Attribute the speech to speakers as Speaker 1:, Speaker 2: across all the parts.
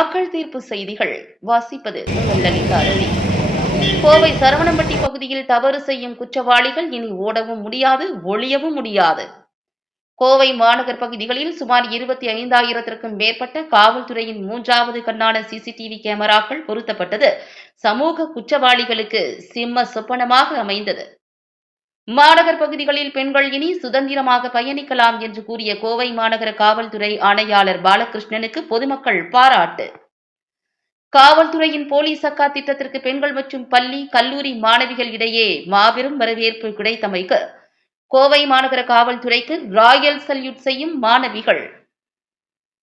Speaker 1: மக்கள் தீர்ப்பு செய்திகள் வாசிப்பது லலிதா ரவி கோவை சரவணம்பட்டி பகுதியில் தவறு செய்யும் குற்றவாளிகள் இனி ஓடவும் முடியாது ஒளியவும் முடியாது. கோவை மாநகர் பகுதிகளில் சுமார் இருபத்தி ஐந்தாயிரத்திற்கும் மேற்பட்ட காவல்துறையின் மூன்றாவது கண்ணான சிசிடிவி கேமராக்கள் பொருத்தப்பட்டது. சமூக குற்றவாளிகளுக்கு சிம்ம சொப்பனமாக அமைந்தது. மாநகர் பகுதிகளில் பெண்கள் இனி சுதந்திரமாக பயணிக்கலாம் என்று கூறிய கோவை மாநகர காவல்துறை ஆணையாளர் பாலகிருஷ்ணனுக்கு பொதுமக்கள் பாராட்டு. காவல்துறையின் போலீஸ் அக்கா திட்டத்திற்கு பெண்கள் மற்றும் பள்ளி கல்லூரி மாணவிகள் இடையே மாபெரும் வரவேற்பு கிடைத்தமைக்கு கோவை மாநகர காவல்துறைக்கு ராயல் சல்யூட் செய்யும் மாணவிகள்.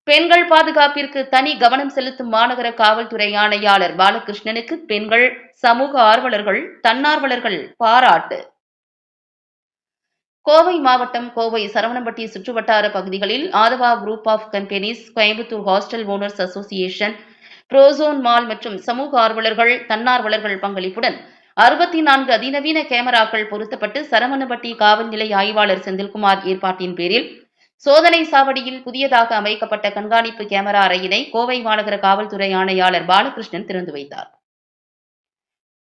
Speaker 1: பெண்கள் பாதுகாப்பிற்கு தனி கவனம் செலுத்தும் மாநகர காவல்துறை ஆணையாளர் பாலகிருஷ்ணனுக்கு பெண்கள் சமூக ஆர்வலர்கள் தன்னார்வலர்கள் பாராட்டு. கோவை மாவட்டம் கோவை சரவணம்பட்டி சுற்றுவட்டார பகுதிகளில் Aadhava group of companies Coimbatore hostel owners association Prozone mall மற்றும் சமூக ஆர்வலர்கள் தன்னார்வலர்கள் பங்களிப்புடன் அறுபத்தி நான்கு அதிநவீன கேமராக்கள் பொருத்தப்பட்டு சரவணம்பட்டி காவல்நிலை ஆய்வாளர் செந்தில்குமார் ஏற்பாட்டின் பேரில் சோதனை சாவடியில் புதியதாக அமைக்கப்பட்ட கண்காணிப்பு கேமரா அறையினை கோவை மாநகர காவல்துறை ஆணையாளர் பாலகிருஷ்ணன் திறந்து வைத்தார்.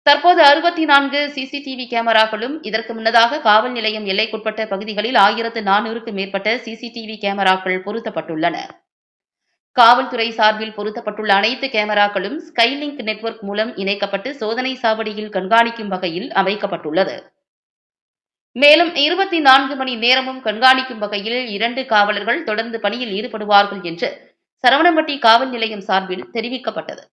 Speaker 1: தற்போது அறுபத்தி நான்கு சிசிடிவி கேமராக்களும் இதற்கு முன்னதாக காவல் நிலையம் எல்லைக்குட்பட்ட பகுதிகளில் ஆயிரத்து நானூறுக்கு மேற்பட்ட சிசிடிவி கேமராக்கள் பொருத்தப்பட்டுள்ளன. காவல்துறை சார்பில் பொருத்தப்பட்டுள்ள அனைத்து கேமராக்களும் ஸ்கைலிங்க் நெட்வொர்க் மூலம் இணைக்கப்பட்டு சோதனை சாவடியில் கண்காணிக்கும் வகையில் அமைக்கப்பட்டுள்ளது. மேலும் இருபத்தி நான்கு மணி நேரமும் கண்காணிக்கும் வகையில் இரண்டு காவலர்கள் தொடர்ந்து பணியில் ஈடுபடுவார்கள் என்று சரவணம்பட்டி காவல் நிலையம் சார்பில் தெரிவிக்கப்பட்டது.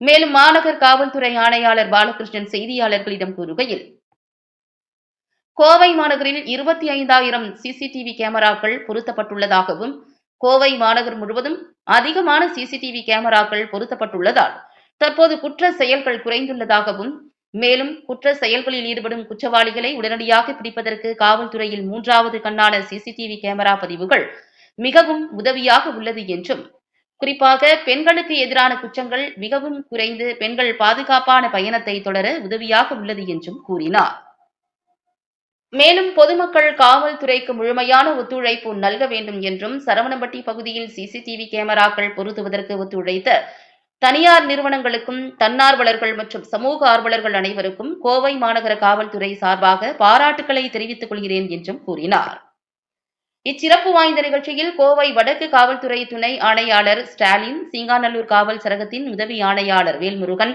Speaker 1: மேலும் மாநகர் காவல்துறை ஆணையாளர் பாலகிருஷ்ணன் செய்தியாளர்களிடம் கூறுகையில் கோவை மாநகரில் இருபத்தி ஐந்தாயிரம் சிசிடிவி கேமராக்கள் பொருத்தப்பட்டுள்ளதாகவும் கோவை மாநகர் முழுவதும் அதிகமான சிசிடிவி கேமராக்கள் பொருத்தப்பட்டுள்ளதால் தற்போது குற்ற செயல்கள் குறைந்துள்ளதாகவும் மேலும் குற்ற செயல்களில் ஈடுபடும் குற்றவாளிகளை உடனடியாக பிடிப்பதற்கு காவல்துறையில் மூன்றாவது கண்ணான சிசிடிவி கேமரா பதிவுகள் மிகவும் உதவியாக உள்ளது என்றும் குறிப்பாக பெண்களுக்கு எதிரான குற்றங்கள் மிகவும் குறைந்து பெண்கள் பாதுகாப்பான பயணத்தை தொடர உதவியாக உள்ளது என்றும் கூறினார். மேலும் பொதுமக்கள் காவல்துறைக்கு முழுமையான ஒத்துழைப்பு நல்க வேண்டும் என்றும் சரவணம்பட்டி பகுதியில் சிசிடிவி கேமராக்கள் பொருத்துவதற்கு ஒத்துழைத்த தனியார் நிறுவனங்களுக்கும் தன்னார்வலர்கள் மற்றும் சமூக ஆர்வலர்கள் அனைவருக்கும் கோவை மாநகர காவல்துறை சார்பாக பாராட்டுக்களை தெரிவித்துக் கொள்கிறேன் என்றும் கூறினார். இச்சிறப்பு வாய்ந்த நிகழ்ச்சியில் கோவை வடக்கு காவல்துறை துணை ஆணையாளர் ஸ்டாலின் சிங்காநல்லூர் காவல் சரகத்தின் உதவி ஆணையாளர் வேல்முருகன்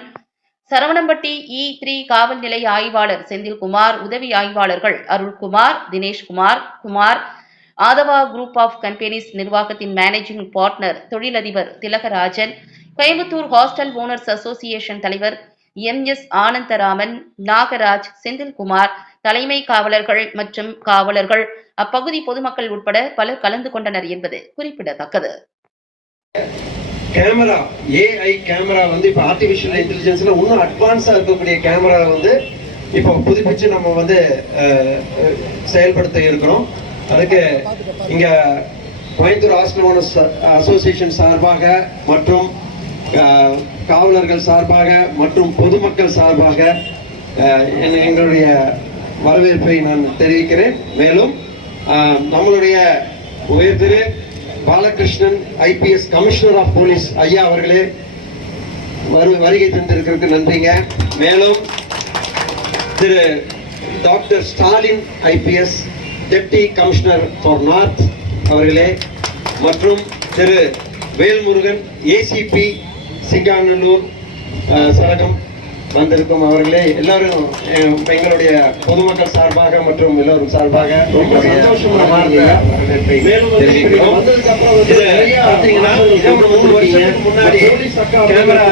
Speaker 1: சரவணம்பட்டி இ த்ரீ காவல் நிலைய ஆய்வாளர் செந்தில்குமார் உதவி ஆய்வாளர்கள் Arulkumar Dineshkumar Kumar Aadhava group of companies நிர்வாகத்தின் மேனேஜிங் பார்ட்னர் தொழிலதிபர் Thilagarajan Coimbatore hostel owners association தலைவர் எம் எஸ் ஆனந்தராமன் நாகராஜ் செந்தில்குமார் தலைமை காவலர்கள் மற்றும் காவலர்கள் அப்பகுதி பொதுமக்கள் உட்பட பலர் கலந்து கொண்டனர் என்பது குறிப்பிடத்தக்கது.
Speaker 2: கேமரா ஏஐ கேமரா வந்து இப்போ ஆர்டிஃபிஷியல் இன்டெலிஜென்ஸ்ல இன்னும் அட்வான்ஸா இருக்கக்கூடிய கேமரா வந்து இப்போ புதுப்பிச்சு நம்ம வந்து செயல்படுத்த இருக்கிறோம். அதுக்கு இங்க கோயம்புத்தூர் ஹாஸ்டல் அசோசியேஷன் சார்பாக மற்றும் காவலர்கள் சார்பாக மற்றும் பொதுமக்கள் சார்பாக என்- எங்களுடைய வரவேற்பை நான் தெரிவிக்கிறேன். மேலும் நம்மளுடைய உயர் திரு Balakrishnan IPS commissioner of police ஐயா அவர்களே வரு வருகை தந்திருக்கிறதுக்கு நன்றிங்க. மேலும் திரு doctor Stalin IPS deputy commissioner for north அவர்களே மற்றும் திரு வேல்முருகன் ஏசிபி சிங்காநல்லூர் சரகம் வந்திருக்கும் அவர்களே எல்லாரும் எங்களுடைய பொதுமக்கள் சார்பாக மற்றும் எல்லோரும் சார்பாக ரொம்ப சந்தோஷமான முன்னாடி கேமரா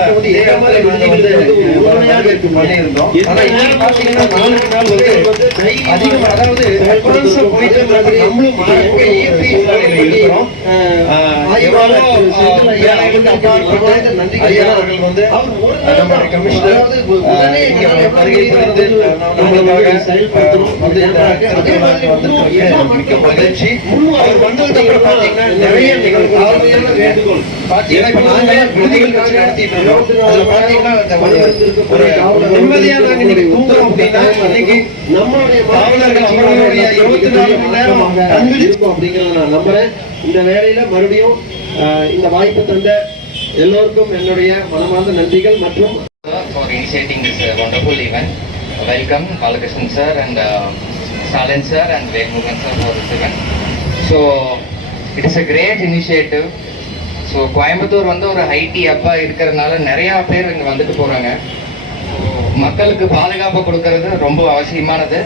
Speaker 2: அதாவது போயிட்டு. நம்மளும் ஐயா அவர்கள் வந்து கமிஷனர் வருகை புரிந்து நம்மளுக்காக செயல்படுத்தணும் இந்த மிக்க மகிழ்ச்சி அவர் வந்ததுக்கு அப்புறம் நிறைய நிகழ்வுகள் வேண்டுகோள் விடுதிகள் வச்சு நடத்திட்டு இருக்கோம் அதுல பாத்தீங்கன்னா ஒரு நிம்மதியா நாங்க இன்னைக்கு தூங்குறோம் அப்படின்னா இன்னைக்கு நம்மளுடைய காவலர்கள் அவர்களுடைய இருபத்தி நாலு மணி நேரம் இருக்கும் அப்படிங்கறத நான் நம்புறேன் இந்த வேலையில மறுபடியும் ஆஹ், இந்த வாய்ப்பு தந்த எல்லோருக்கும் என்னுடைய மனமார்ந்த நன்றிகள் மற்றும்
Speaker 3: for initiating this uh, wonderful event. Welcome, Balakrishnan sir and uh, Stalin sir and Vegmugan sir for this event. So, it is a great initiative. So Coimbatore வந்து ஒரு ஐடி அப்பா இருக்கிறதுனால நிறையா பேர் இங்கே வந்துட்டு போகிறாங்க மக்களுக்கு பாதுகாப்பு கொடுக்கறது ரொம்ப அவசியமானது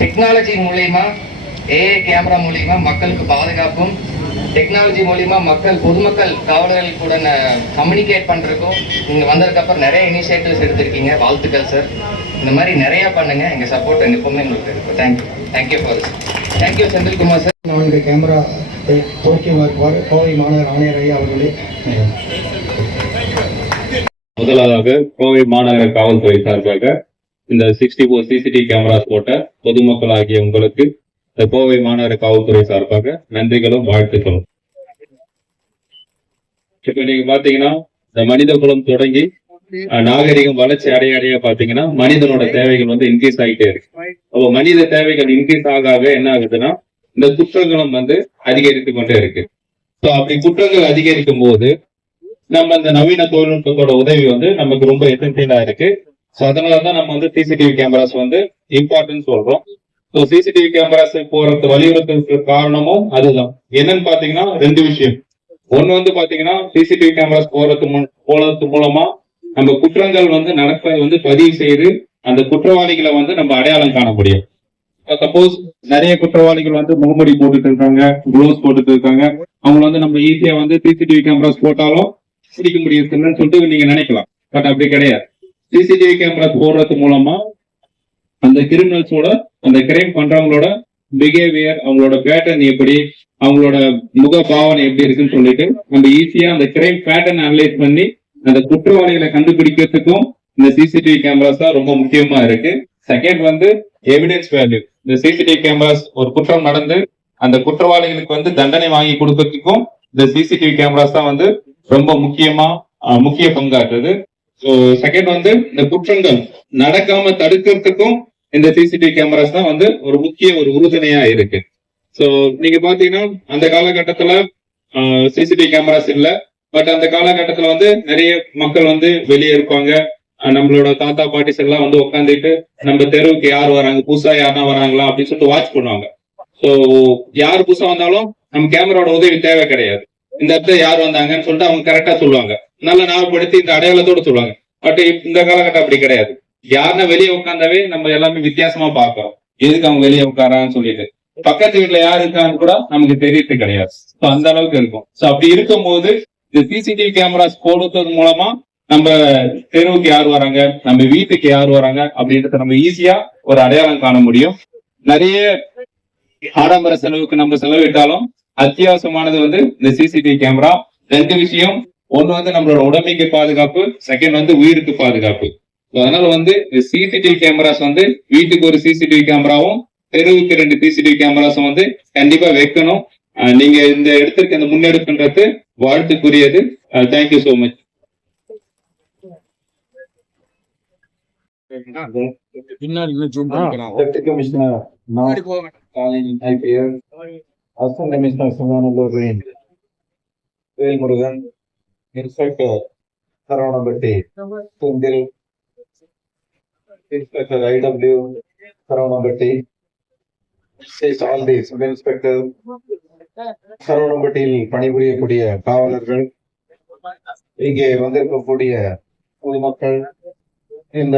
Speaker 3: டெக்னாலஜி மூலிமா ஏஐ கேமரா மூலிமா மக்களுக்கு பாதுகாப்பும் டெக்னாலஜி மூலிமா மக்கள் பொதுமக்கள் காவலர்கள் கூட கம்யூனிகேட் பண்ணுறதுக்கும் நீங்கள் வந்ததுக்கப்புறம் நிறைய இனிஷியேட்டிவ்ஸ் எடுத்திருக்கீங்க. வாழ்த்துக்கள் சார் இந்த மாதிரி நிறையா பண்ணுங்க. எங்கள் சப்போர்ட் எப்பவுமே உங்களுக்கு இருக்கும் thank you thank you for thank you Senthilkumar sir
Speaker 4: நான்கு கேமரா துவக்கி வருவார் கோவை மாநகர ஆணையர் ஐயா அவர்களே.
Speaker 5: முதலாவதாக கோவை மாநகர காவல்துறை சார்பாக இந்த சிக்ஸ்டி ஃபோர் சிசிடிவி கேமராஸ் போட்ட பொதுமக்கள் ஆகிய உங்களுக்கு இந்த கோவை மாநகர காவல்துறை சார்பாக நன்றிகளும் வாழ்த்துக்களும். இப்ப நீங்க பாத்தீங்கன்னா இந்த மனித குலம் தொடங்கி நாகரிகம் வளர்ச்சி அடைய அடைய பாத்தீங்கன்னா மனிதனோட தேவைகள் வந்து இன்க்ரீஸ் ஆகிட்டே இருக்கு. அப்போ மனித தேவைகள் இன்க்ரீஸ் ஆக ஆக என்ன ஆகுதுன்னா இந்த குற்றங்களும் வந்து அதிகரித்து கொண்டே இருக்கு. ஸோ அப்படி குற்றங்கள் அதிகரிக்கும் போது நம்ம இந்த நவீன தொழில்நுட்பத்தோட உதவி வந்து நமக்கு ரொம்ப எசென்சியலா இருக்கு. ஸோ அதனாலதான் நம்ம வந்து சிசிடிவி கேமராஸ் வந்து இம்பார்ட்டன்ஸ் சொல்றோம். சிசிடிவி கேமராஸ் போறது வலியுறுத்துறதுக்கு காரணமும் அதுதான். என்னன்னு பாத்தீங்கன்னா ரெண்டு விஷயம். ஒண்ணு வந்து பாத்தீங்கன்னா சிசிடிவி கேமராஸ் போறது மு- போறது மூலமா நம்ம குற்றங்கள் வந்து நடப்பதை வந்து பதிவு செய்து அந்த குற்றவாளிகளை வந்து நம்ம அடையாளம் காண முடியும். சப்போஸ் நிறைய குற்றவாளிகள் வந்து முகமூடி போட்டுட்டு இருக்காங்க க்ளோஸ் போட்டுட்டு இருக்காங்க. அவங்க வந்து நம்ம ஈஸியா வந்து சிசிடிவி கேமராஸ் போட்டாலும் பிடிக்க முடியுதுன்னு சொல்லிட்டு நீங்க நினைக்கலாம். பட் அப்படி கிடையாது. சிசிடிவி கேமராஸ் போடுறது மூலமா அந்த கிரிமினல்ஸோட அந்த கிரைம் பண்றவங்களோட பிஹேவியர் அவங்களோட பேட்டர்ன் எப்படி அவங்களோட முக பாவனை எப்படி இருக்குன்னு சொல்லிட்டு நம்ம ஈஸியா அந்த கிரைம் பேட்டர்ன் அனலைஸ் பண்ணி அந்த குற்றவாளிகளை கண்டுபிடிக்கிறதுக்கும் இந்த சிசிடிவி கேமராஸ் தான் ரொம்ப முக்கியமா இருக்கு. செகண்ட் வந்து எவிடன்ஸ் வேல்யூ இந்த சிசிடிவி கேமராஸ் ஒரு குற்றம் நடந்து அந்த குற்றவாளிகளுக்கு வந்து தண்டனை வாங்கி கொடுக்கறதுக்கும் இந்த சிசிடிவி கேமராஸ் தான் வந்து ரொம்ப முக்கியமா முக்கிய பங்காற்றுது. ஸோ செகண்ட் வந்து இந்த குற்றங்கள் நடக்காம தடுக்கிறதுக்கும் இந்த சிசிடிவி கேமராஸ் தான் வந்து ஒரு முக்கிய ஒரு உறுதுணையா இருக்கு. ஸோ நீங்க பாத்தீங்கன்னா அந்த காலகட்டத்துல சிசிடிவி கேமராஸ் இல்ல. பட் அந்த காலகட்டத்துல வந்து நிறைய மக்கள் வந்து வெளியே இருப்பாங்க. நம்மளோட தாத்தா பாட்டிஸ் எல்லாம் வந்து உட்காந்துட்டு நம்ம தெருவுக்கு யார் வராங்க புதுசா யாருன்னா வராங்களா அப்படின்னு சொல்லிட்டு வாட்ச் பண்ணுவாங்க. ஸோ யார் புதுசா வந்தாலும் நம்ம கேமராவோட உதவி தேவை கிடையாது. இந்த இடத்துல யார் வந்தாங்கன்னு சொல்லிட்டு அவங்க கரெக்டா சொல்லுவாங்க. நல்லா ஞாபகப்படுத்தி இந்த அடையாளத்தோட சொல்லுவாங்க. பட் இந்த காலகட்டம் அப்படி கிடையாது. யாருன்னா வெளியே உட்காந்தாவே நம்ம எல்லாமே வித்தியாசமா பாக்குறோம் எதுக்கு அவங்க வெளியே உட்காரான்னு சொல்லிட்டு. பக்கத்து வீட்டுல யாரு இருக்கான்னு கூட நமக்கு தெரியறது கிடையாது. ஸோ அந்த அளவுக்கு இருக்கும். ஸோ அப்படி இருக்கும்போது இந்த சிசிடிவி கேமராஸ் போடுறது மூலமா நம்ம தெருவுக்கு யார் வராங்க நம்ம வீட்டுக்கு யார் வராங்க அப்படின்றத நம்ம ஈஸியா ஒரு அடையாளம் காண முடியும். நிறைய ஆடம்பர செலவுக்கு நம்ம செலவிட்டாலும் அத்தியாவசியமானது வந்து இந்த சிசிடிவி கேமரா ரெண்டு விஷயம் ஒண்ணு வந்து நம்மளோட உடமைக்கு பாதுகாப்பு செகண்ட் வந்து உயிருக்கு பாதுகாப்பு. அதனால வந்து சிசிடிவி கேமராஸ் வந்து வீட்டுக்கு ஒரு சிசிடிவி கேமராவும் தெருவுக்கு ரெண்டு சிசிடிவி கேமராஸும் வந்து கண்டிப்பா வைக்கணும். நீங்க இந்த இடத்துக்கு இந்த முன்னெடுப்புன்றது வாழ்த்துக்குரியது. Thank you so much
Speaker 4: Deputy Commissioner, now calling Inspector Saravana Sundil, Inspector IW Saravana all the sub inspector சரவணம்பட்டியில் பணிபுரியக்கூடிய காவலர்கள். இங்கே வந்திருக்கக்கூடிய பொதுமக்கள் இந்த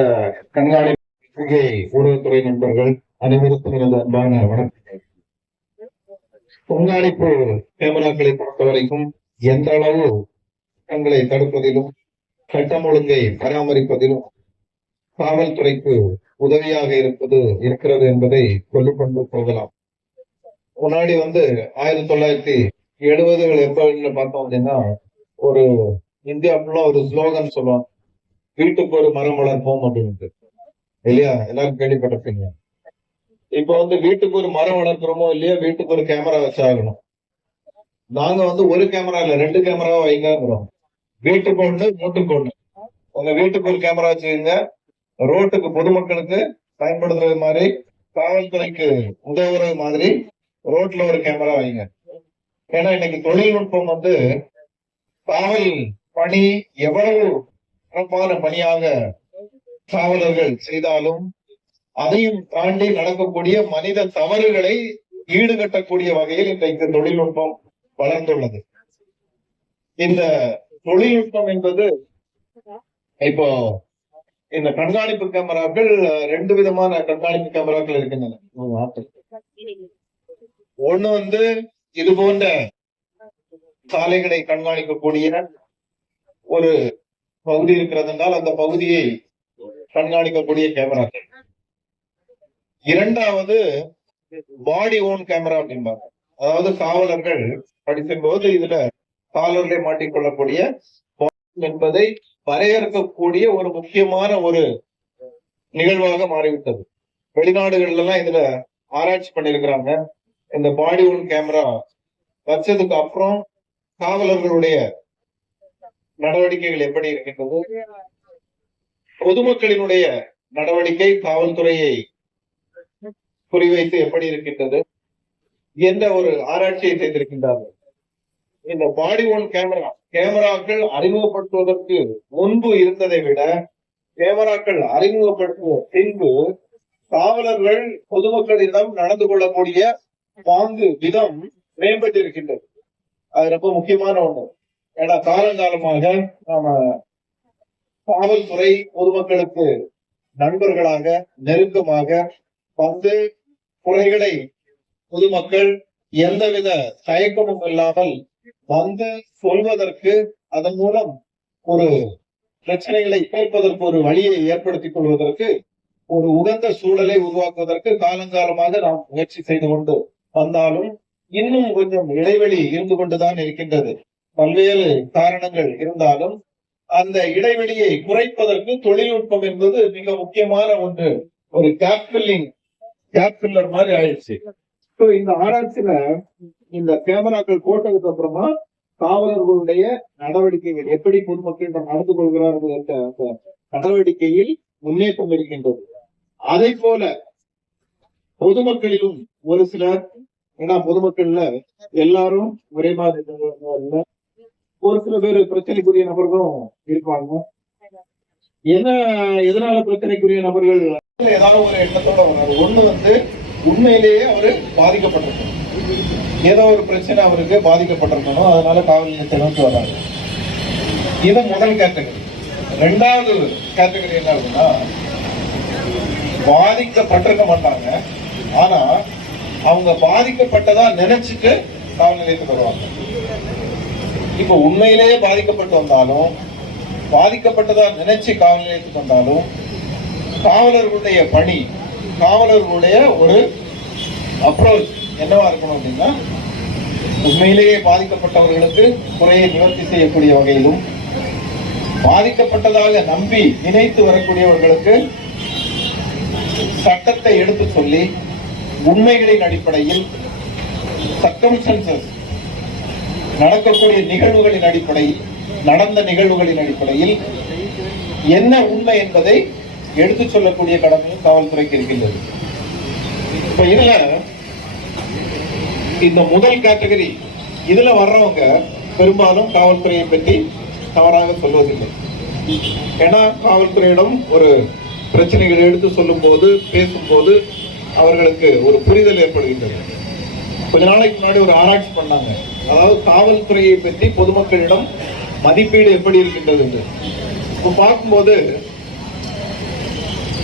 Speaker 4: கண்காணிப்பு ஊடகத்துறை நண்பர்கள் அனைவருக்கும் எனது அன்பான வணக்கங்கள். கண்காணிப்பு கேமராக்களை பொறுத்தவரைக்கும் எந்த அளவு குற்றங்களை தடுப்பதிலும் சட்டம் ஒழுங்கை பராமரிப்பதிலும் காவல்துறைக்கு உதவியாக இருப்பது இருக்கிறது என்பதை சொல்லிக்கொண்டு போகலாம் முன்னாடி வந்து ஆயிரத்தி தொள்ளாயிரத்தி எழுபதுகள் எப்ப பார்த்தோம் அப்படின்னா ஒரு இந்தியா ஃபுல்லா ஒரு ஸ்லோகன் சொல்லுவாங்க. வீட்டுக்கு ஒரு மரம் வளர்ப்போம் அப்படின்ட்டு. இல்லையா? எல்லாரும் கேள்விப்பட்டிருப்பீங்க. இப்ப வந்து வீட்டுக்கு ஒரு மரம் வளர்க்குறோமோ இல்லையா வீட்டுக்கு ஒரு கேமரா வச்சாகணும். நாங்க வந்து ஒரு கேமரா இல்ல ரெண்டு கேமரா வைங்கிறோம் வீட்டுக்கு ஒண்ணு மூட்டுக்கு ஒண்ணு. உங்க வீட்டுக்கு ஒரு கேமரா வச்சுக்கோங்க ரோட்டுக்கு பொதுமக்களுக்கு பயன்படுத்துறது மாதிரி காவல்துறைக்கு உதவுறது மாதிரி ரோட்ல ஒரு கேமரா வைங்க. ஏன்னா இன்னைக்கு தொழில்நுட்பம் வந்து காவல் பணி எவ்வளவு சிறப்பான பணியாக காவலர்கள் செய்தாலும் அதையும் தாண்டி நடக்கக்கூடிய மனித தவறுகளை ஈடுகட்டக்கூடிய வகையில் இன்றைக்கு தொழில்நுட்பம் வளர்ந்துள்ளது. இந்த தொழில்நுட்பம் என்பது இப்போ இந்த கண்காணிப்பு கேமராக்கள் ரெண்டு விதமான கண்காணிப்பு கேமராக்கள் இருக்கின்றன. ஒண்ணு வந்து இது போன்ற சாலைகளை கண்காணிக்கக்கூடிய ஒரு பகுதி இருக்கிறது என்றால் அந்த பகுதியை கண்காணிக்கக்கூடிய கேமராக்கள். இரண்டாவது பாடி ஓன் கேமரா அப்படிம்பாங்க அதாவது காவலர்கள் படிக்கும் போது இதுல காவலர்களை மாட்டிக்கொள்ளக்கூடிய என்பதை வரையறுக்கக்கூடிய ஒரு முக்கியமான ஒரு நிகழ்வாக மாறிவிட்டது. வெளிநாடுகள்ல எல்லாம் இதுல ஆராய்ச்சி பண்ணிருக்கிறாங்க இந்த பாடி ஒன் கேமரா வச்சதுக்கு அப்புறம் காவலர்களுடைய நடவடிக்கைகள் எப்படி இருக்கின்றது? பொதுமக்களினுடைய நடவடிக்கை காவல்துறையை குறிவைத்து எப்படி இருக்கின்றது? என்ற ஒரு ஆராய்ச்சியை செய்திருக்கின்றார்கள்? இந்த பாடி ஒன் கேமரா கேமராக்கள் அறிமுகப்படுத்துவதற்கு முன்பு இருந்ததை விட கேமராக்கள் அறிமுகப்படுத்துவ பின்பு காவலர்கள் பொதுமக்களிடம் நடந்து கொள்ளக்கூடிய பாங்கு விதம் மேம்பட்டிருக்கின்றது. அது ரொம்ப முக்கியமான ஒண்ணு. ஏன்னா காலங்காலமாக நாம காவல்துறை பொதுமக்களுக்கு நண்பர்களாக நெருக்கமாக வந்து குறைகளை பொதுமக்கள் எந்தவித தயக்கமும் இல்லாமல் வந்து சொல்வதற்கு அதன் மூலம் ஒரு பிரச்சனைகளை கேட்பதற்கு ஒரு வழியை ஏற்படுத்திக் கொள்வதற்கு ஒரு உகந்த சூழலை உருவாக்குவதற்கு காலங்காலமாக நாம் முயற்சி செய்து கொண்டு வந்தாலும் இன்னும் கொஞ்சம் இடைவெளி இருந்து கொண்டுதான் இருக்கின்றது. பல்வேறு காரணங்கள் இருந்தாலும் அந்த இடைவெளியை குறைப்பதற்கு தொழில்நுட்பம் என்பது மிக முக்கியமான ஒன்று. ஒரு கேப் ஃபில்லிங் கேப் ஃபில்லர் மாதிரி ஆயிடுச்சு. இந்த ஆராய்ச்சியில இந்த கேமராக்கள் போட்டதுக்கு அப்புறமா காவலர்களுடைய நடவடிக்கைகள் எப்படி பொதுமக்கள் நடந்து கொள்கிறார்கள் என்ற அந்த நடவடிக்கையில் முன்னேற்றம் இருக்கின்றது. அதே போல பொதுமக்களிலும் ஒரு சிலர் ஏன்னா பொதுமக்கள்ல எல்லாரும் ஒரே மாதிரி இல்ல ஒரு சில பேர் பிரச்சனைக்குரிய நபர்களும் இருப்பாங்க. என்ன எதனால பிரச்சனைக்குரிய நபர்கள் ஏதாவது ஒரு எண்ணத்தோட ஒண்ணு வந்து உண்மையிலேயே அவரு பாதிக்கப்பட்டிருக்கணும் ஏதோ ஒரு பிரச்சனை அவருக்கு பாதிக்கப்பட்டிருக்கணும். அதனால காவல் நிலையத்தை நோக்கி இது முதல் கேட்டகரி ரெண்டாவது கேட்டகரி என்ன ஆகுதுன்னா பாதிக்கப்பட்டிருக்க மாட்டாங்க. ஆனா அவங்க பாதிக்கப்பட்டதா நினைச்சிட்டு காவல் நிலையத்துக்கு வருவாங்க. இப்ப உண்மையிலேயே பாதிக்கப்பட்டு வந்தாலும் பாதிக்கப்பட்டதா நினைச்சு காவல் நிலையத்துக்கு வந்தாலும் காவலர்களுடைய பணி காவலர்களுடைய ஒரு அப்ரோச் என்னவா இருக்கணும் அப்படின்னா உண்மையிலேயே பாதிக்கப்பட்டவர்களுக்கு குறையை நிவர்த்தி செய்யக்கூடிய வகையிலும் பாதிக்கப்பட்டதாக நம்பி நினைத்து வரக்கூடியவர்களுக்கு சட்டத்தை எடுத்து சொல்லி உண்மைகளின் அடிப்படையில் சர்க்கம்சன்சஸ் நடக்கக்கூடிய நிகழ்வுகளின் அடிப்படையில் நடந்த நிகழ்வுகளின் அடிப்படையில் என்ன உண்மை என்பதை எடுத்துச் சொல்லக்கூடிய கடமையும் காவல்துறைக்கு இருக்கின்றது. இப்ப இதுல இந்த முதல் கேட்டகரி இதுல வர்றவங்க பெரும்பாலும் காவல்துறையை பற்றி தவறாக சொல்வதில்லை. ஏன்னா காவல்துறையிடம் ஒரு பிரச்சனைகளை எடுத்து சொல்லும் போது பேசும்போது அவர்களுக்கு ஒரு புரிதல் ஏற்படுகின்றது. கொஞ்ச நாளைக்கு முன்னாடி ஒரு ஆராய்ச்சி பண்ணாங்க. அதாவது காவல்துறையை பற்றி பொதுமக்களிடம் மதிப்பீடு எப்படி இருக்கின்றது என்று. இப்போ பார்க்கும்போது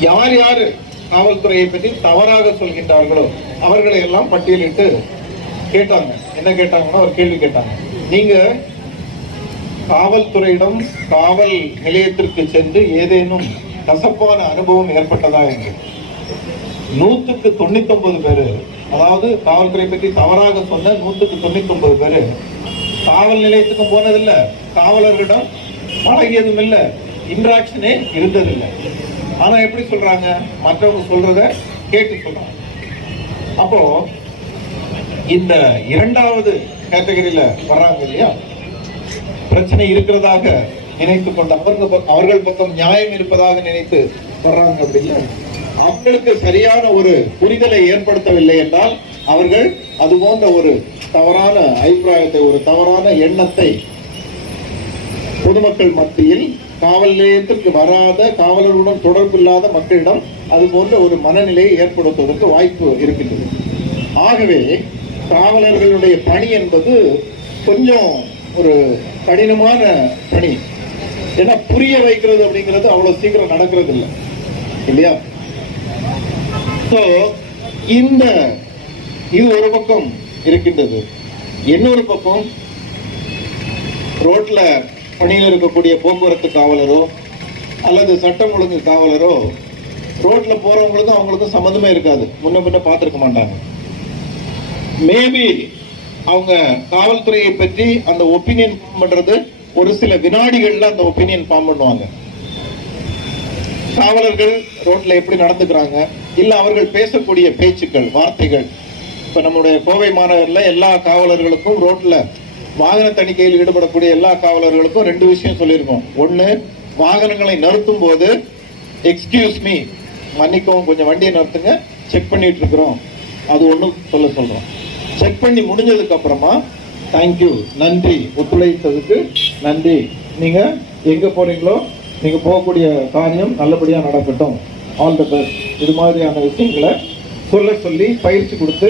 Speaker 4: யார் யார் காவல்துறையை பற்றி தவறாக சொல்கின்றார்களோ அவர்களை எல்லாம் பட்டியலிட்டு கேட்டாங்க. என்ன கேட்டாங்கன்னா ஒரு கேள்வி கேட்டாங்க. நீங்க காவல்துறையிடம் காவல் நிலையத்திற்கு சென்று ஏதேனும் கசப்பான அனுபவம் ஏற்பட்டதா என்று. நூற்றுக்கு தொண்ணூத்தொன்பது பேர் அதாவது காவல்துறை பற்றி தவறாக சொன்ன நூற்றுக்கு தொண்ணூத்தொன்பது பேர் காவல் நிலையத்துக்கும் போனதில்லை காவலர்களிடம் பழகியதும் இல்லை இன்ட்ராக்ஷனே இருந்ததில்லை. ஆனால் எப்படி சொல்கிறாங்க மற்றவங்க சொல்கிறத கேட்டு சொல்கிறாங்க அப்போ இந்த இரண்டாவது கேட்டகரியில வர்றாங்க இல்லையா? பிரச்சனை இருக்கிறதாக நினைத்து கொண்டு அவர்கள் பக்கம் அவர்கள் பக்கம் நியாயம் இருப்பதாக நினைத்து வர்றாங்க அப்படின்னா அவங்களுக்கு சரியான ஒரு புரிதலை ஏற்படுத்தவில்லை என்றால் அவர்கள் அது போன்ற ஒரு தவறான அபிப்பிராயத்தை ஒரு தவறான எண்ணத்தை பொதுமக்கள் மத்தியில் காவல் நிலையத்திற்கு வராத காவலர்களுடன் தொடர்பு இல்லாத மக்களிடம் அது போன்ற ஒரு மனநிலையை ஏற்படுத்துவதற்கு வாய்ப்பு இருக்கின்றது. ஆகவே காவலர்களுடைய பணி என்பது கொஞ்சம் ஒரு கடினமான பணி. ஏன்னா புரிய வைக்கிறது அப்படிங்கிறது அவ்வளவு சீக்கிரம் நடக்கிறது இல்லை இல்லையா? ஸோ இந்த இது ஒரு பக்கம் இருக்கின்றது. இன்னொரு பக்கம் ரோட்ல பணியில் இருக்கக்கூடிய போக்குவரத்து காவலரோ அல்லது சட்டம் ஒழுங்கு காவலரோ ரோட்ல போறவங்களுக்கும் அவங்களுக்கும் சம்மந்தமே இருக்காது. முன்ன பின்ன பார்த்துருக்க மாட்டாங்க. மேபி அவங்க காவல்துறையை பற்றி அந்த ஒப்பீனியன் ஃபார்ம் பண்றது ஒரு சில வினாடிகள்ல அந்த ஒப்பீனியன் ஃபார்ம் பண்ணுவாங்க. காவலர்கள் ரோட்ல எப்படி நடந்துக்கிறாங்க? இல்ல அவர்கள் பேசக்கூடிய பேச்சுக்கள் வார்த்தைகள். இப்ப நம்முடைய கோவை மாநகர்ல எல்லா காவலர்களுக்கும் ரோட்ல வாகன தணிக்கையில் ஈடுபடக்கூடிய எல்லா காவலர்களுக்கும் ரெண்டு விஷயம் சொல்லியிருக்கோம். ஒண்ணு வாகனங்களை நிறுத்தும் போது எக்ஸ்கியூஸ் மீ மன்னிக்கவும் கொஞ்சம் வண்டியை நிறுத்துங்க. செக் பண்ணிட்டு இருக்கிறோம். அது ஒன்றும் சொல்ல சொல்றோம். செக் பண்ணி முடிஞ்சதுக்கு அப்புறமா தேங்க்யூ நன்றி ஒத்துழைத்ததுக்கு நன்றி. நீங்க எங்க போறீங்களோ நீங்க போகக்கூடிய காரியம் நல்லபடியா நடக்கட்டும். ஆல் தி பெஸ்ட் இது மாதிரியான விஷயங்களை சொல்ல சொல்லி பயிற்சி கொடுத்து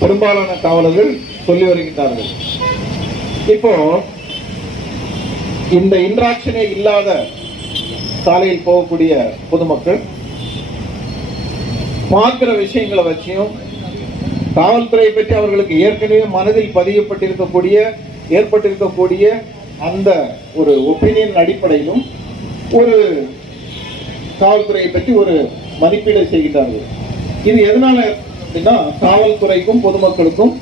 Speaker 4: பெரும்பாலான காவலர்கள் சொல்லி வருகின்றார்கள். இப்போ இந்த இன்ட்ராக்ஷனே இல்லாத சாலையில் போகக்கூடிய பொதுமக்கள் பார்க்குற விஷயங்களை வச்சியும் காவல்துறையை பற்றி அவர்களுக்கு ஏற்கனவே மனதில் பதியப்பட்டிருக்கக்கூடிய ஏற்பட்டிருக்கக்கூடிய அந்த ஒரு ஒப்பீனியன் அடிப்படையிலும் ஒரு காவல்துறையை பற்றி ஒரு மதிப்பீடு செய்கிறார்கள் இது எதனால அப்படின்னா காவல்துறைக்கும் பொதுமக்களுக்கும்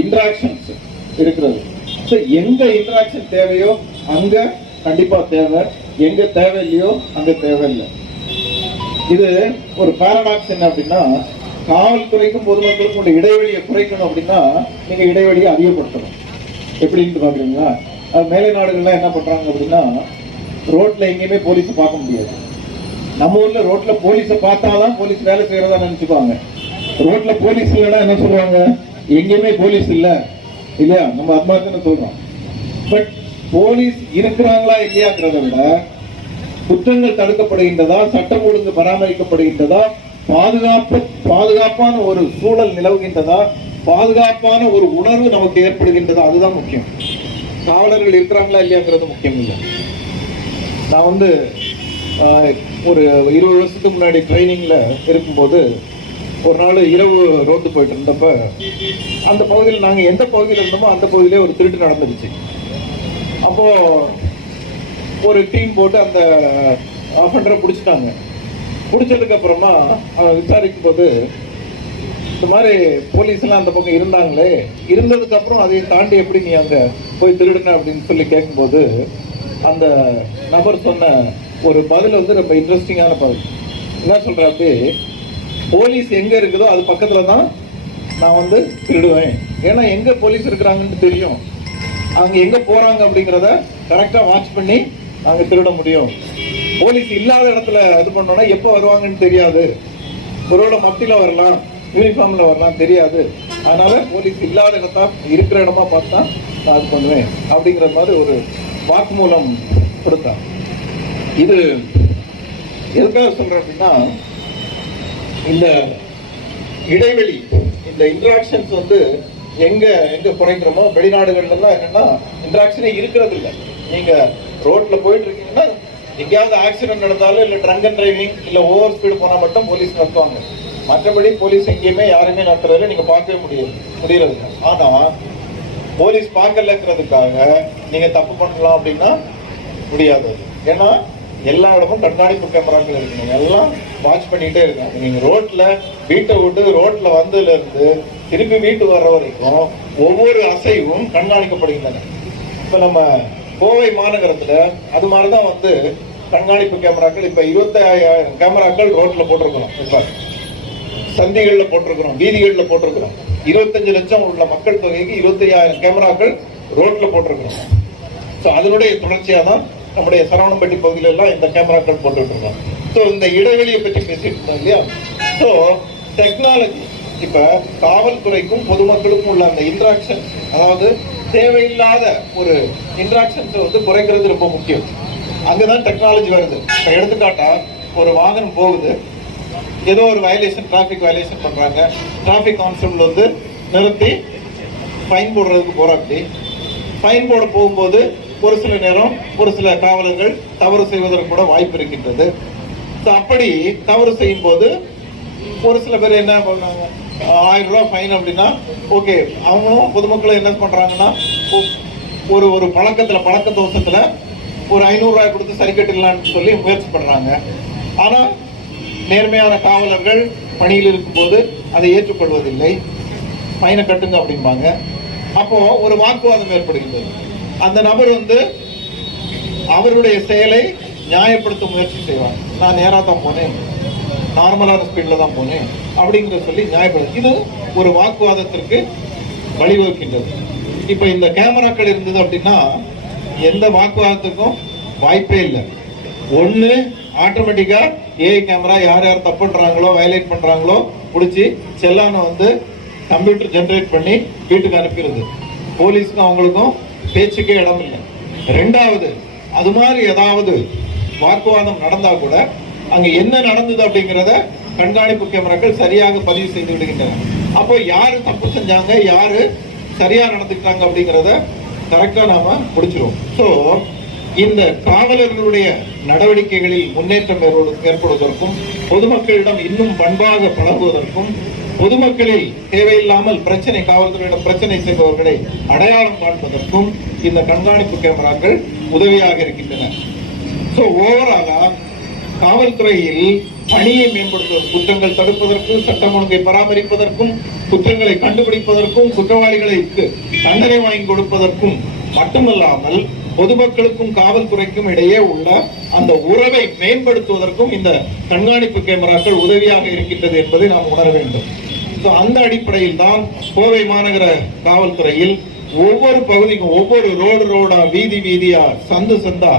Speaker 4: இன்ட்ராக்ஷன்ஸ் இருக்கிறது. ஸோ எங்கே இன்ட்ராக்ஷன் தேவையோ அங்கே கண்டிப்பாக தேவை. எங்கே தேவையில்லையோ அங்கே தேவையில்லை. இது ஒரு பேரடாக்ஸ் என்ன அப்படின்னா காவல்துறைக்கும் பொதுமக்களுக்கும் உள்ள இடைவெளியை குறைக்கணும் அப்படின்னா நீங்க இடைவெளியை அதிகப்படுத்தணும். எப்படின்னு பாக்குறீங்களா அது மேலை நாடுகள்லாம் என்ன பண்றாங்க அப்படின்னா ரோட்ல எங்கேயுமே போலீஸை பார்க்க முடியாது. நம்ம ஊர்ல ரோட்ல போலீஸை பார்த்தாதான் போலீஸ் வேலை செய்யறதா நினைச்சுப்பாங்க. ரோட்ல போலீஸ் இல்லைன்னா என்ன சொல்லுவாங்க? எங்கேயுமே போலீஸ் இல்லை. இல்லையா? நம்ம அது மாதிரி தானே சொல்றோம். பட் போலீஸ் இருக்கிறாங்களா இல்லையாங்கிறத விட குற்றங்கள் தடுக்கப்படுகின்றதா சட்டம் ஒழுங்கு பராமரிக்கப்படுகின்றதா பாதுகாப்பு பாதுகாப்பான ஒரு சூழல் நிலவுகின்றதா? பாதுகாப்பான ஒரு உணர்வு நமக்கு ஏற்படுகின்றதா அதுதான் முக்கியம். காவலர்கள் இருக்கிறாங்களா இல்லையாங்கிறது முக்கியம் இல்லை. நான் வந்து ஒரு இருபது வருஷத்துக்கு முன்னாடி ட்ரைனிங்கில் இருக்கும்போது ஒரு நாள் இரவு ரோட்டு போயிட்டு இருந்தப்ப அந்த பகுதியில் நாங்கள் எந்த பகுதியில் இருந்தோமோ அந்த பகுதியிலே ஒரு திருட்டு நடந்துருச்சு. அப்போது ஒரு டீம் போட்டு அந்த ஆஃபண்டரை பிடிச்சிட்டாங்க. பிடிச்சதுக்கு அப்புறமா அவன் விசாரிக்கும் போது இந்த மாதிரி போலீஸ்லாம் அந்த பக்கம் இருந்தாங்களே இருந்ததுக்கு அப்புறம் அதை தாண்டி எப்படி நீ அங்க போய் திருடுன அப்படின்னு சொல்லி கேட்கும்போது அந்த நபர் சொன்ன ஒரு பதில் வந்து ரொம்ப இன்ட்ரெஸ்டிங்கான பதில். என்ன சொல்றாப்பி போலீஸ் எங்க இருக்குதோ அது பக்கத்துல தான் நான் வந்து திருடுவேன். ஏன்னா எங்க போலீஸ் இருக்கிறாங்கன்னு தெரியும். அவங்க எங்க போறாங்க அப்படிங்கிறத கரெக்டா வாட்ச் பண்ணி நாங்கள் திருட முடியும். போலீஸ் இல்லாத இடத்துல இது பண்ணோம்னா எப்போ வருவாங்கன்னு தெரியாது. ஒருவேளை மத்தியில் வரலாம் யூனிஃபார்மில் வரலாம் தெரியாது. அதனால போலீஸ் இல்லாத இடத்தா இருக்கிற இடமா பார்த்தா நான் அது பண்ணுவேன் அப்படிங்கிற மாதிரி ஒரு வாக்குமூலம் கொடுத்தான் இது எதுக்காக சொல்கிறேன் அப்படின்னா இந்த இடைவெளி இந்த இன்ட்ராக்ஷன்ஸ் வந்து எங்கே எங்கே குறைக்கிறோமோ வெளிநாடுகள்லாம் என்னென்னா இன்ட்ராக்ஷனே இருக்கிறது இல்லை. நீங்கள் ரோட்டில் போயிட்டு இருக்கீங்கன்னா எங்கேயாவது ஆக்சிடென்ட் நடந்தாலும் இல்லை ட்ரங்க் அண்ட் டிரைவிங் இல்லை ஓவர் ஸ்பீடு போனால் மட்டும் போலீஸ் நடத்துவாங்க மற்றபடி போலீஸ் எங்கேயுமே யாருமே நடத்துறதில்ல நீங்கள் பார்க்கவே முடியாது. முடியறது ஆனால் போலீஸ் பார்க்கலங்கிறதுக்காக நீங்கள் தப்பு பண்ணலாம் அப்படின்னா முடியாது. ஏன்னா எல்லா இடமும் கண்காணிப்பு கேமராக்கள் இருக்குங்க எல்லாம் வாட்ச் பண்ணிகிட்டே இருக்காங்க நீங்கள் ரோட்டில் வீட்டை விட்டு ரோட்டில் வந்ததுலேருந்து திருப்பி வீட்டு வர்ற வரைக்கும் ஒவ்வொரு அசைவும் கண்காணிக்கப்படுகின்றன இப்போ நம்ம கோவை மாநகரத்துல அது மாதிரிதான் வந்து கண்காணிப்பு கேமராக்கள் இப்ப இருபத்தாயிரம் கேமராக்கள் ரோட்ல போட்டிருக்கிறோம் இப்ப சந்திகள்ல போட்டிருக்கிறோம் வீதிகள்ல போட்டிருக்கிறோம் இருபத்தஞ்சு லட்சம் உள்ள மக்கள் தொகைக்கு இருபத்தையாயிரம் கேமராக்கள் ரோட்ல போட்டிருக்கிறோம் ஸோ அதனுடைய தொடர்ச்சியாக தான் நம்முடைய சரவணம்பட்டி பகுதியில எல்லாம் இந்த கேமராக்கள் போட்டுட்டு இருக்கோம் ஸோ இந்த இடைவெளியை பற்றி பேசிட்டு இருந்தோம் இல்லையா? ஸோ டெக்னாலஜி இப்போ காவல்துறைக்கும் பொதுமக்களுக்கும் உள்ள அந்த இன்ட்ராக்ஷன் அதாவது தேவையில்லாத ஒரு இன்ட்ராக்ஷன்ஸை வந்து குறைக்கிறது ரொம்ப முக்கியம். அங்கதான் டெக்னாலஜி வருது. இப்போ எடுத்துக்காட்டா ஒரு வாகனம் போகுது. ஏதோ ஒரு வயலேஷன் டிராஃபிக் வயலேஷன் பண்றாங்க. டிராஃபிக் கான்ஸ்டபிள் வந்து நிறுத்தி ஃபைன் போடுறதுக்கு போறாப்படி ஃபைன் போட போகும்போது ஒரு சில நேரம் ஒரு சில காவலர்கள் தவறு செய்வதற்கு கூட வாய்ப்பு இருக்கின்றது. ஸோ அப்படி தவறு செய்யும் போது ஒரு சில பேர் என்ன பண்ணாங்க ஆயிரம் ரூபாய் ஃபைன் அப்படின்னா ஓகே அவங்களும் பொதுமக்களும் என்ன பண்ணுறாங்கன்னா ஒரு ஒரு பழக்கத்தில் பழக்க தோஷத்தில் ஒரு ஐநூறுரூவாய் கொடுத்து சரி கட்டிடலாம்னு சொல்லி முயற்சி பண்ணுறாங்க ஆனால் நேர்மையான காவலர்கள் பணியில் இருக்கும்போது அதை ஏற்றுக்கொள்வதில்லை. ஃபைனை கட்டுங்க அப்படிம்பாங்க. அப்போ ஒரு வாக்குவாதம் ஏற்படுகின்றது. அந்த நபர் வந்து அவருடைய செயலை நியாயப்படுத்த முயற்சி செய்வாங்க நான் நேராக தான் போனேன். நார்மலான ஸ்பீடில் தான் போனேன் அப்படிங்கிற சொல்லி நியாயப்படுத்தி இது ஒரு வாக்குவாதத்திற்கு வழிவகுக்கின்றது. இப்போ இந்த கேமராக்கள் இருந்தது அப்படின்னா எந்த வாக்குவாதத்துக்கும் வாய்ப்பே இல்லை. ஒன்று ஆட்டோமேட்டிக்காக ஏஐ கேமரா யார் யார் தப்பு பண்ணுறாங்களோ வயலேட் பண்ணுறாங்களோ பிடிச்சி செல்லானை வந்து கம்ப்யூட்டர் ஜென்ரேட் பண்ணி வீட்டுக்கு அனுப்பிடுது போலீஸ்க்கும் அவங்களுக்கும் பேச்சுக்கே இடம் இல்லை ரெண்டாவது அது மாதிரி ஏதாவது வாக்குவாதம் நடந்தால் கூட அங்க என்ன நடந்தது அப்படிங்கிறத கண்காணிப்பு கேமராக்கள் சரியாக பதிவு செய்து விடுகின்றன. அப்போ யாரு தப்பு செஞ்சாங்க யாரு சரியா நடந்துக்கிட்டாங்க அப்படிங்கிறத கரெக்டா நாம முடிச்சிருவோம். ஸோ இந்த காவலர்களுடைய நடவடிக்கைகளில் முன்னேற்றம் ஏற்படு- ஏற்படுவதற்கும் பொதுமக்களிடம் இன்னும் பண்பாக பழகுவதற்கும் பொதுமக்களில் தேவையில்லாமல் பிரச்சனை காவல்துறையிடம் பிரச்சனை செய்பவர்களை அடையாளம் காண்பதற்கும் இந்த கண்காணிப்பு கேமராக்கள் உதவியாக இருக்கின்றன. ஸோ ஓவராலாக காவல்துறையில் பணியை மேம்படுத்துவது குற்றங்கள் தடுப்பதற்கும் சட்டம் ஒழுங்கை பராமரிப்பதற்கும் குற்றங்களை கண்டுபிடிப்பதற்கும் குற்றவாளிகளுக்கு தண்டனை வாங்கி கொடுப்பதற்கும் மட்டுமல்லாமல் பொதுமக்களுக்கும் காவல்துறைக்கும் இடையே உள்ள அந்த உறவை மேம்படுத்துவதற்கும் இந்த கண்காணிப்பு கேமராக்கள் உதவியாக இருக்கின்றது என்பதை நாம் உணர வேண்டும். அந்த அடிப்படையில் தான் கோவை மாநகர காவல்துறையில் ஒவ்வொரு பகுதிக்கும் ஒவ்வொரு ரோடு ரோடா வீதி வீதியா சந்து சந்தா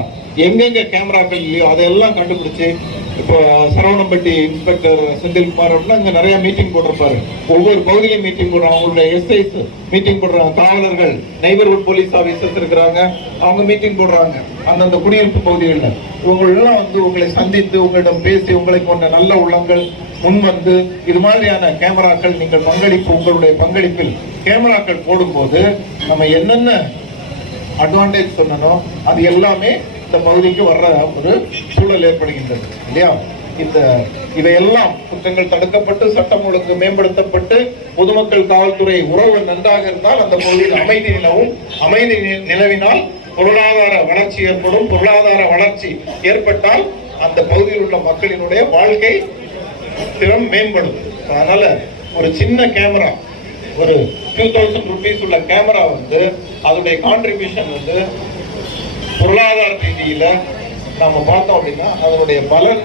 Speaker 4: எங்கெங்க கேமராக்கள் இல்லையோ அதையெல்லாம் கண்டுபிடிச்சு இப்போ சரவணம்பட்டி இன்ஸ்பெக்டர் செந்தில்குமார் அப்படின்னா அங்க நிறைய மீட்டிங் போட்டிருப்பாரு. ஒவ்வொரு பகுதியிலையும் மீட்டிங் போடுறாங்க. அவங்களுடைய எஸ்ஐஸ் மீட்டிங் போடுறாங்க. காவலர்கள் நெய்பர்ஹுட் போலீஸ் ஆஃபீஸர்ஸ் இருக்கிறாங்க. அவங்க மீட்டிங் போடுறாங்க. அந்தந்த குடியிருப்பு பகுதிகளில். இவங்களெல்லாம் வந்து உங்களை சந்தித்து உங்களிடம் பேசி உங்களை கொண்ட நல்ல உள்ளங்கள் முன் வந்து இது மாதிரியான கேமராக்கள் நீங்கள் பங்களிப்பு உங்களுடைய பங்களிப்பில் கேமராக்கள் போடும்போது நம்ம என்னென்ன அட்வான்டேஜ் சொன்னனோ அது எல்லாமே இந்த பகுதிக்கு வர்ற ஒரு சூழல் ஏற்படுகின்றது இல்லையா? இந்த இதையெல்லாம் குற்றங்கள் தடுக்கப்பட்டு சட்டம் ஒழுங்கு மேம்படுத்தப்பட்டு பொதுமக்கள் காவல்துறை உறவு நன்றாக இருந்தால் அந்த பகுதியில் அமைதி நிலவும். அமைதி நிலவினால் பொருளாதார வளர்ச்சி ஏற்படும். பொருளாதார வளர்ச்சி ஏற்பட்டால் அந்த பகுதியில் உள்ள மக்களினுடைய வாழ்க்கை திறம் மேம்படும் அதனால ஒரு சின்ன கேமரா ஒரு டூ தௌசண்ட் ருபீஸ் உள்ள கேமரா வந்து அதோடைய கான்ட்ரிபியூஷன் வந்து பொருளாதார ரீதியில் நம்ம பார்த்தோம் அப்படின்னா அதனுடைய பலன்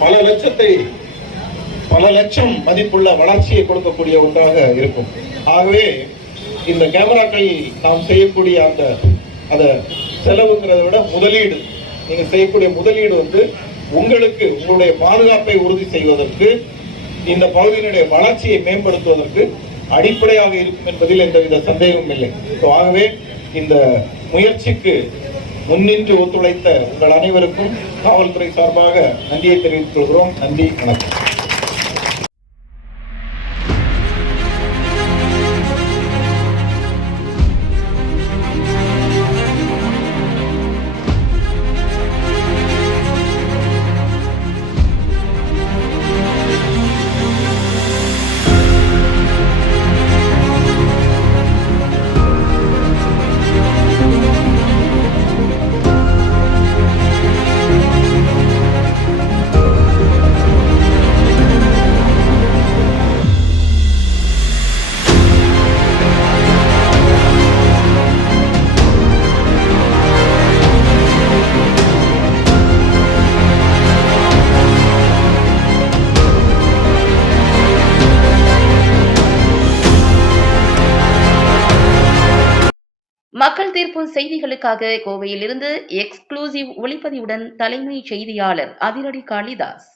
Speaker 4: பல லட்சத்தை பல லட்சம் மதிப்புள்ள வளர்ச்சியை கொடுக்கக்கூடிய ஒன்றாக இருக்கும். ஆகவே இந்த கேமராக்கள் நாம் செய்யக்கூடிய அந்த அந்த செலவுங்கிறத விட முதலீடு நீங்கள் செய்யக்கூடிய முதலீடு வந்து உங்களுக்கு உங்களுடைய பாதுகாப்பை உறுதி செய்வதற்கு இந்த பகுதியினுடைய வளர்ச்சியை மேம்படுத்துவதற்கு அடிப்படையாக இருக்கும் என்பதில் எந்தவித சந்தேகமும் இல்லை. ஆகவே இந்த முயற்சிக்கு முன்னின்று ஒத்துழைத்த உங்கள் அனைவருக்கும் காவல்துறை சார்பாக நன்றியை தெரிவித்துக் கொள்கிறோம். நன்றி வணக்கம்.
Speaker 1: தீர்ப்பு செய்திகளுக்காக கோவையிலிருந்து எக்ஸ்க்ளூசிவ் ஒளிப்பதிவுடன் தலைமை செய்தியாளர் அதிரடி காளிதாஸ்.